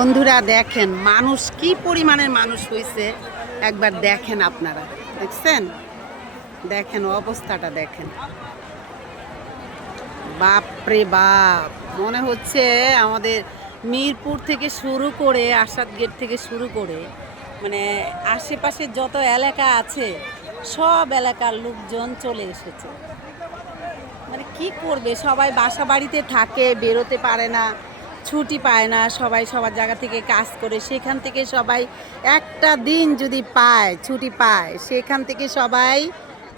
বন্ধুরা দেখেন মানুষ কি পরিমাণের মানুষ হয়েছে, একবার দেখেন আপনারা। দেখছেন, দেখেন অবস্থাটা দেখেন। বাপরে বাপ, মনে হচ্ছে আমাদের মিরপুর থেকে শুরু করে আসাদ গেট থেকে শুরু করে মানে আশেপাশে যত এলাকা আছে সব এলাকার লোকজন চলে এসেছে। মানে কি করবে, সবাই বাসা বাড়িতে থাকে, বেরোতে পারে না, ছুটি পায় না, সবাই সবার জায়গা থেকে কাজ করে, সেখান থেকে সবাই একটা দিন যদি পায়, ছুটি পায়, সেখান থেকে সবাই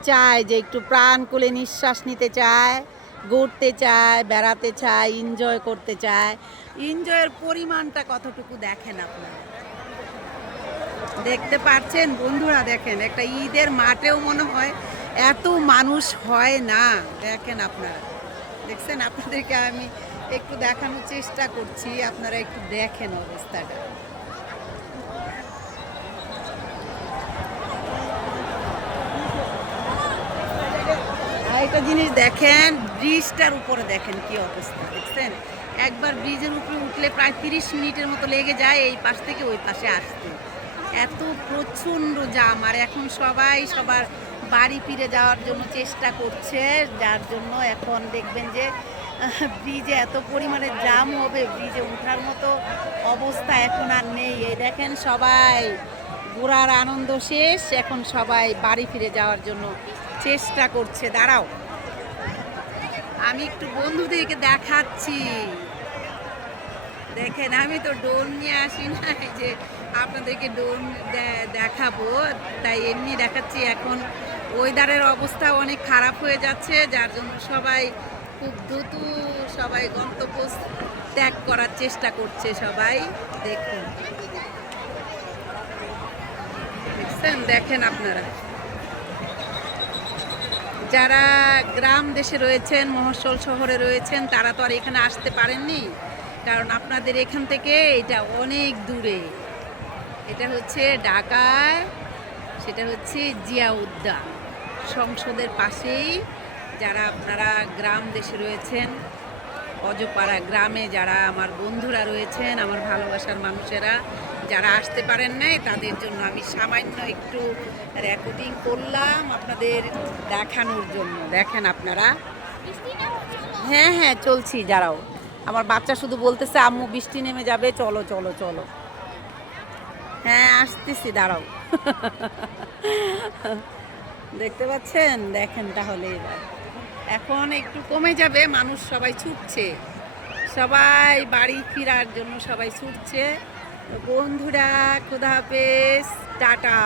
চায় যে একটু প্রাণ খুলে নিঃশ্বাস নিতে চায়, ঘুরতে চায়, বেড়াতে চায়, এনজয় করতে চায়। এনজয়ের পরিমাণটা কতটুকু দেখেন আপনারা, দেখতে পাচ্ছেন বন্ধুরা। দেখেন একটা ঈদের মাঠেও মনে হয় এত মানুষ হয় না। দেখেন আপনারা, দেখছেন, আপনাদেরকে আমি একটু দেখানোর চেষ্টা করছি, আপনারা একটু দেখেন অবস্থাটা। আরেকটা জিনিস দেখেন, ব্রিজটার উপরে দেখেন কি অবস্থা, দেখছেন। একবার ব্রিজের উপরে উঠলে প্রায় 30 মিনিটের মতো লেগে যায় এই পাশ থেকে ওই পাশে আসতে। এত প্রচণ্ড জাম, আর এখন সবাই সবার বাড়ি ফিরে যাওয়ার জন্য চেষ্টা করছে, যার জন্য এখন দেখবেন যে ব্রিজে এত পরিমাণে জাম হবে, ব্রিজে ওঠার মতো অবস্থা এখন আর নেই। এই দেখেন সবাই ঘোরার আনন্দ শেষ, এখন সবাই বাড়ি ফিরে যাওয়ার জন্য চেষ্টা করছে। দাঁড়াও, আমি একটু বন্ধুদেরকে দেখাচ্ছি। দেখেন, আমি তো ড্রোন নিয়ে আসি না যে আপনাদেরকে ড্রোন দেখাবো, তাই এমনি দেখাচ্ছি। এখন ওয়েদারের অবস্থা অনেক খারাপ হয়ে যাচ্ছে, যার জন্য সবাই খুব দ্রুত সবাই গন্তব্য ত্যাগ করার চেষ্টা করছে সবাই। দেখুন, দেখছেন, দেখেন আপনারা যারা গ্রাম দেশে রয়েছেন, মফস্বল শহরে রয়েছেন, তারা তো আর এখানে আসতে পারেননি, কারণ আপনাদের এখান থেকে এটা অনেক দূরে। এটা হচ্ছে ঢাকায়, সেটা হচ্ছে জিয়া উদ্যান সংসদের পাশেই। যারা আপনারা গ্রাম দেশে রয়েছেন, অজপাড়া গ্রামে যারা আমার বন্ধুরা রয়েছেন, আমার ভালোবাসার মানুষেরা যারা আসতে পারেন নাই, তাদের জন্য আমি সামান্য একটু রেকর্ডিং করলাম আপনাদের দেখানোর জন্য। দেখেন আপনারা, হ্যাঁ হ্যাঁ চলছি, যারাও। আমার বাচ্চা শুধু বলতেছে আম্মু বৃষ্টি নেমে যাবে, চলো চলো চলো। হ্যাঁ আসতেছি, দাঁড়াও। দেখতে পাচ্ছেন, দেখেন তাহলে এবার এখন একটু কমে যাবে, মানুষ সবাই ছুটছে, সবাই বাড়ি ফেরার জন্য সবাই ছুটছে। বন্ধুরা, খোদা হাফেজ, টাটা।